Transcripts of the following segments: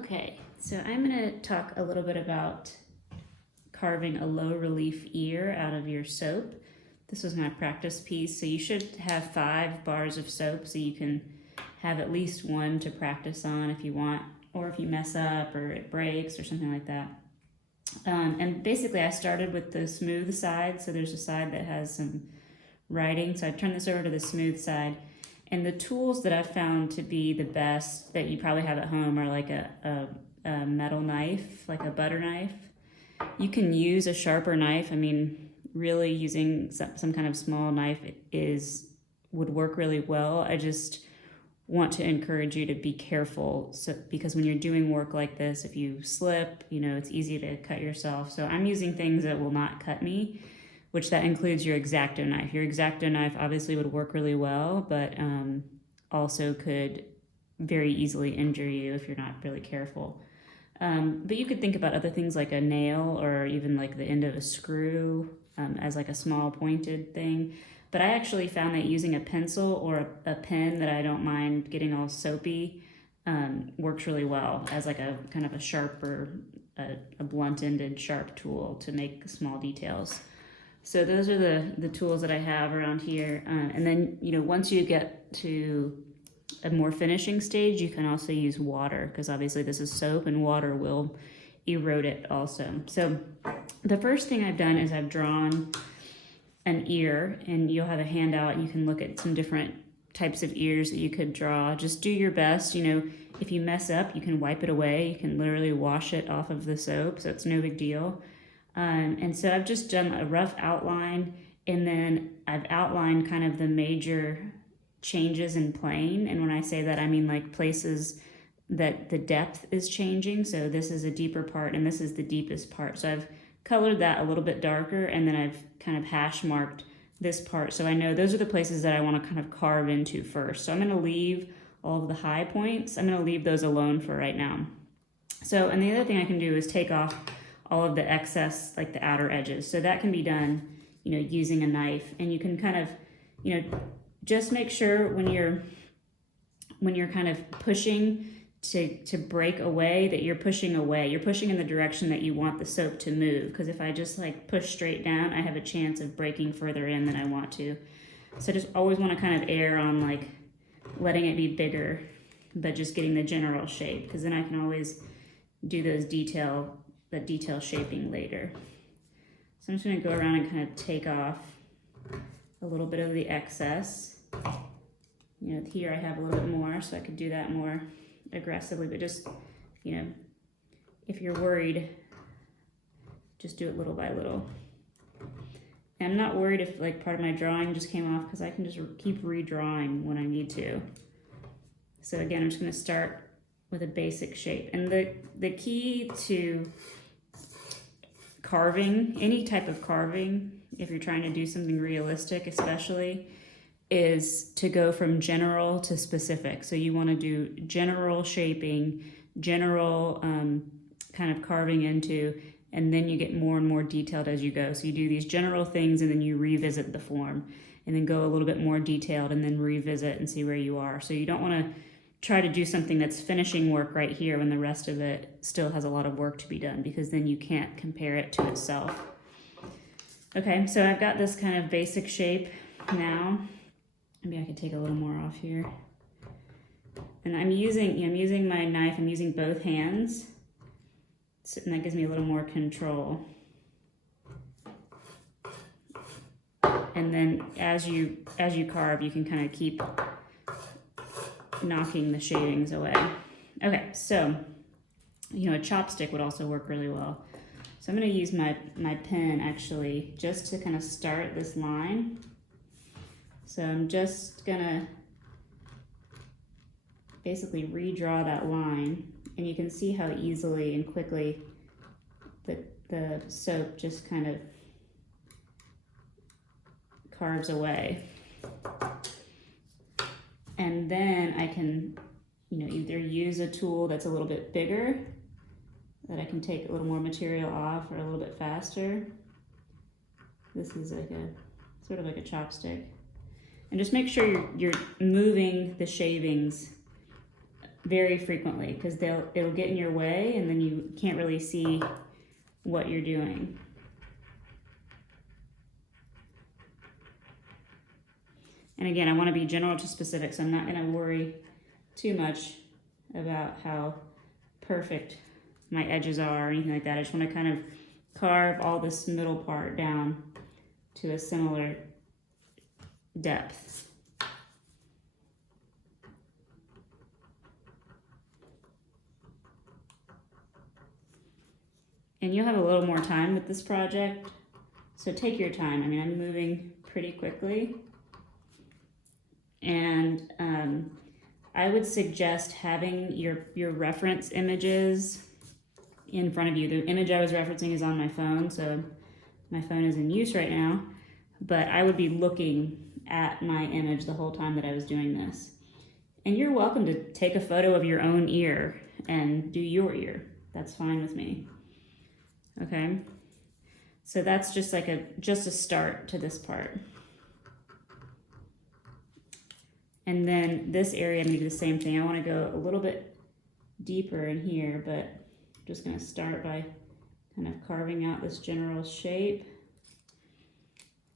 Okay, so I'm going to talk a little bit about carving a low relief ear out of your soap. This was my practice piece, so you should have 5 bars of soap so you can have at least one to practice on if you want, or if you mess up or it breaks or something like that. And basically I started with the smooth side, so there's a side that has some writing, so I turned this over to the smooth side. And the tools that I've found to be the best that you probably have at home are like a metal knife, like a butter knife. You can use a sharper knife. I mean, really using some kind of small knife would work really well. I just want to encourage you to be careful, because when you're doing work like this, if you slip, it's easy to cut yourself. So I'm using things that will not cut me, which that includes your X-Acto knife. Your X-Acto knife obviously would work really well, but also could very easily injure you if you're not really careful. But you could think about other things like a nail or even like the end of a screw as like a small pointed thing. But I actually found that using a pencil or a pen that I don't mind getting all soapy works really well as like a kind of a sharper, a blunt-ended sharp tool to make small details. So those are the tools that I have around here. And then, once you get to a more finishing stage, you can also use water, because obviously this is soap and water will erode it also. So the first thing I've done is I've drawn an ear, and you'll have a handout. You can look at some different types of ears that you could draw. Just do your best. If you mess up, you can wipe it away. You can literally wash it off of the soap, so it's no big deal. And so I've just done a rough outline, and then I've outlined kind of the major changes in plane. And when I say that, I mean like places that the depth is changing. So this is a deeper part and this is the deepest part. So I've colored that a little bit darker, and then I've kind of hash marked this part. So I know those are the places that I want to kind of carve into first. So I'm going to leave all of the high points. I'm going to leave those alone for right now. So, and the other thing I can do is take off all of the excess, like the outer edges. So that can be done, using a knife. And you can kind of, just make sure when you're kind of pushing to break away, that you're pushing away. You're pushing in the direction that you want the soap to move. Because if I just like push straight down, I have a chance of breaking further in than I want to. So I just always want to kind of err on like letting it be bigger, but just getting the general shape. Because then I can always do the detail shaping later. So I'm just going to go around and kind of take off a little bit of the excess. Here I have a little bit more, so I could do that more aggressively, but just, if you're worried, just do it little by little. And I'm not worried if like part of my drawing just came off, because I can just keep redrawing when I need to. So again, I'm just going to start with a basic shape. And the key to carving, any type of carving, if you're trying to do something realistic especially, is to go from general to specific. So you want to do general shaping, general kind of carving into, and then you get more and more detailed as you go. So you do these general things, and then you revisit the form, and then go a little bit more detailed, and then revisit and see where you are. So you don't want to try to do something that's finishing work right here when the rest of it still has a lot of work to be done, because then you can't compare it to itself. Okay, so I've got this kind of basic shape now. Maybe I could take a little more off here. And I'm using my knife, I'm using both hands, and that gives me a little more control. And then as you carve, you can kind of keep knocking the shadings away. Okay, so a chopstick would also work really well. So I'm going to use my pen actually just to kind of start this line. So I'm just going to basically redraw that line, and you can see how easily and quickly the soap just kind of carves away. And then I can, either use a tool that's a little bit bigger, that I can take a little more material off, or a little bit faster. This is like sort of like a chopstick. And just make sure you're moving the shavings very frequently because it'll get in your way and then you can't really see what you're doing. And again, I want to be general to specific, so I'm not going to worry too much about how perfect my edges are or anything like that. I just want to kind of carve all this middle part down to a similar depth. And you'll have a little more time with this project, so take your time. I mean, I'm moving pretty quickly. And I would suggest having your reference images in front of you. The image I was referencing is on my phone, so my phone is in use right now, but I would be looking at my image the whole time that I was doing this. And you're welcome to take a photo of your own ear and do your ear. That's fine with me. Okay, so that's just like a start to this part. And then this area, I'm gonna do the same thing. I wanna go a little bit deeper in here, but I'm just gonna start by kind of carving out this general shape.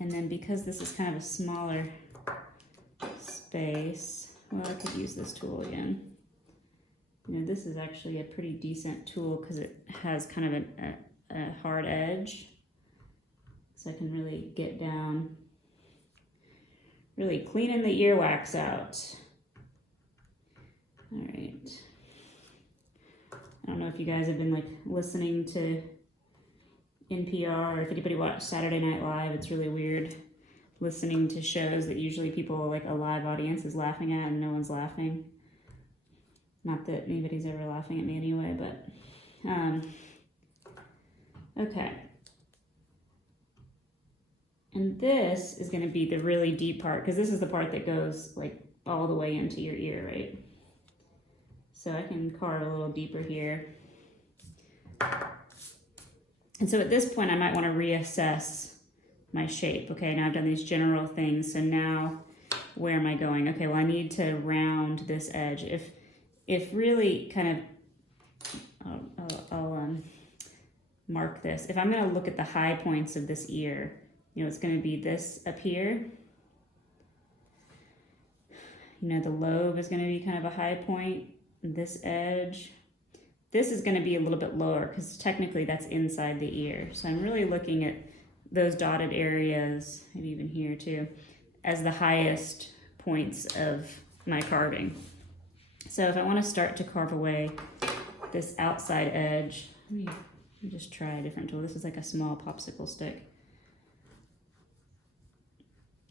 And then because this is kind of a smaller space, well, I could use this tool again. You know, this is actually a pretty decent tool because it has kind of a hard edge. So I can really get down, really cleaning the earwax out. All right. I don't know if you guys have been like listening to NPR or if anybody watched Saturday Night Live. It's really weird listening to shows that usually people, like a live audience is laughing at and no one's laughing. Not that anybody's ever laughing at me anyway, but okay. And this is going to be the really deep part because this is the part that goes like all the way into your ear, right? So I can carve a little deeper here. And so at this point, I might want to reassess my shape. Okay, now I've done these general things. So now where am I going? Okay, well, I need to round this edge. If really kind of, I'll mark this. If I'm going to look at the high points of this ear, you know, it's going to be this up here. You know, the lobe is going to be kind of a high point. This edge. This is going to be a little bit lower because technically that's inside the ear. So I'm really looking at those dotted areas, maybe even here too, as the highest points of my carving. So if I want to start to carve away this outside edge, let me just try a different tool. This is like a small popsicle stick.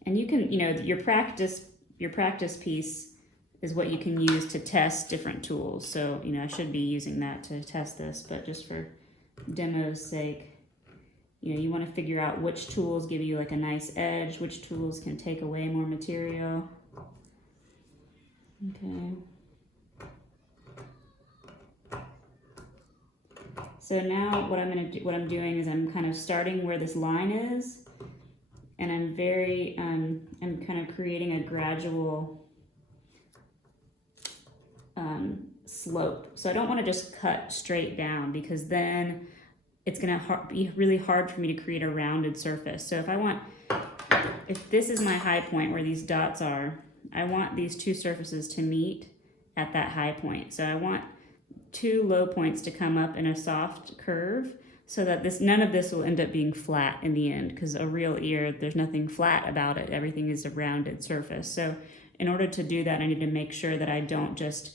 And you can, you know, your practice piece is what you can use to test different tools. So, you know, I should be using that to test this, but just for demo's sake, you know, you want to figure out which tools give you like a nice edge, which tools can take away more material. Okay. So now what I'm doing is I'm kind of starting where this line is, and I'm kind of creating a gradual slope. So I don't want to just cut straight down because then it's going to be really hard for me to create a rounded surface. So if this is my high point where these dots are, I want these two surfaces to meet at that high point. So I want two low points to come up in a soft curve so that none of this will end up being flat in the end, because a real ear, there's nothing flat about it. Everything is a rounded surface. So in order to do that, I need to make sure that I don't just,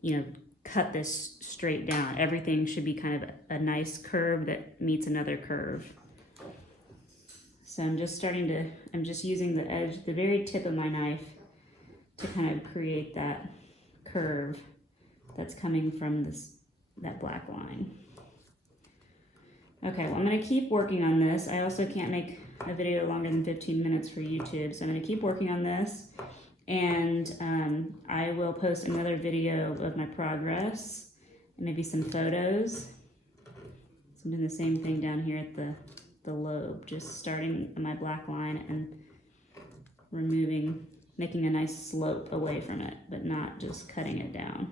you know, cut this straight down. Everything should be kind of a nice curve that meets another curve. So I'm just using the edge, the very tip of my knife to kind of create that curve that's coming from that black line. Okay, well, I'm gonna keep working on this. I also can't make a video longer than 15 minutes for YouTube, so I'm gonna keep working on this. And I will post another video of my progress and maybe some photos. So I'm doing the same thing down here at the lobe, just starting my black line and making a nice slope away from it, but not just cutting it down.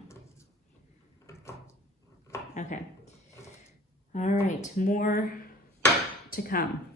Okay. All right, more to come.